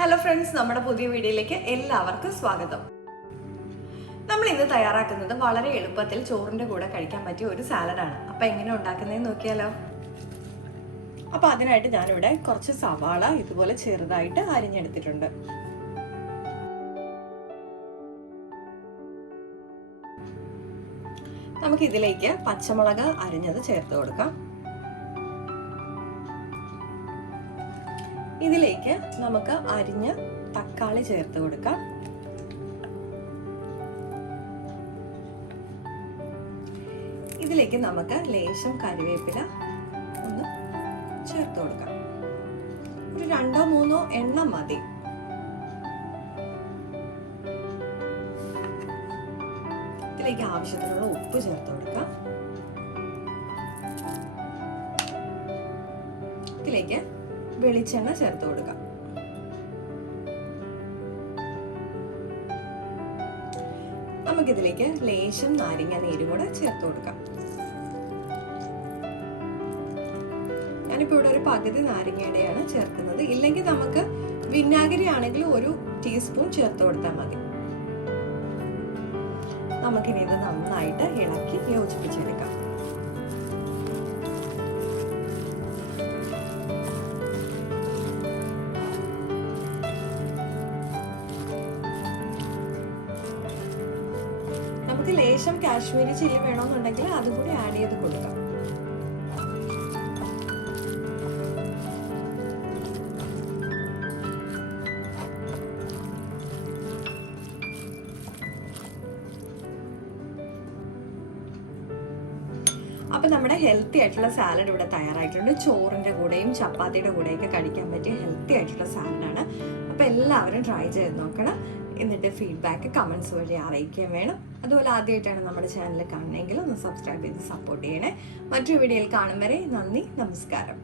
Hello friends, നമ്മുടെ പുതിയ വീഡിയോയിലേക്ക് എല്ലാവർക്കും സ്വാഗതം. നമ്മൾ ഇന്ന് തയ്യാറാക്കുന്നത് വളരെ എളുപ്പത്തിൽ ചോറിൻ്റെ കൂടെ കഴിക്കാൻ പറ്റിയ ഒരു സാലഡാണ്. അപ്പോൾ എങ്ങനെ ഉണ്ടാക്കുന്നതെന്ന് നോക്കിയാലോ. അപ്പോൾ അതിനായിട്ട് ഞാനിവിടെ കുറച്ച് സവാള ഇതുപോലെ ചെറുതായിട്ട് അരിഞ്ഞെടുത്തിട്ടുണ്ട്. നമുക്കിതിലേക്ക് പച്ചമുളക് അരിഞ്ഞത് ചേർത്ത് കൊടുക്കാം. ഇതിലേക്ക് നമുക്ക് അരിഞ്ഞ തക്കാളി ചേർത്ത് കൊടുക്കാം. ഇതിലേക്ക് നമുക്ക് ലേശം കറിവേപ്പില ഒന്ന് ചേർത്ത് കൊടുക്കാം. ഒരു 2-3 എണ്ണം മതി. ഇതിലേക്ക് ആവശ്യത്തിനുള്ള ഉപ്പ് ചേർത്ത് കൊടുക്കാം. ഇതിലേക്ക് വെളിച്ചെണ്ണ ചേർത്ത് കൊടുക്കാം. നമുക്കിതിലേക്ക് ലേശം നാരങ്ങ നീരും കൂടെ ചേർത്ത് കൊടുക്കാം. ഞാനിപ്പോൾ ഇവിടെ ഒരു പകുതി നാരങ്ങയുടെയാണ് ചേർക്കുന്നത്. ഇല്ലെങ്കിൽ നമുക്ക് വിനാഗിരി ആണെങ്കിൽ 1 ടീസ്പൂൺ ചേർത്ത് കൊടുത്താൽ മതി. നമുക്കിനി ഇത് നന്നായിട്ട് ഇളക്കി യോജിപ്പിച്ചെടുക്കാം. നമുക്ക് ലേശം കാശ്മീരി ചില്ലി വേണമെന്നുണ്ടെങ്കിൽ അതും കൂടി ആഡ് ചെയ്ത് കൊടുക്കാം. അപ്പൊ നമ്മുടെ ഹെൽത്തി ആയിട്ടുള്ള സാലഡ് ഇവിടെ തയ്യാറായിട്ടുണ്ട്. ചോറിന്റെ കൂടെയും ചപ്പാത്തിയുടെ കൂടെയൊക്കെ കഴിക്കാൻ പറ്റിയ ഹെൽത്തി ആയിട്ടുള്ള സാലഡാണ്. അപ്പൊ എല്ലാവരും ട്രൈ ചെയ്ത് നോക്കണം. എന്നിട്ട് ഫീഡ്ബാക്ക് കമൻസ് വഴി അറിയിക്കുകയും വേണം. അതുപോലെ ആദ്യമായിട്ടാണ് നമ്മുടെ ചാനൽ കാണണമെങ്കിൽ ഒന്ന് സബ്സ്ക്രൈബ് ചെയ്ത് സപ്പോർട്ട് ചെയ്യണേ. മറ്റൊരു വീഡിയോയിൽ കാണും വരെ നന്ദി, നമസ്കാരം.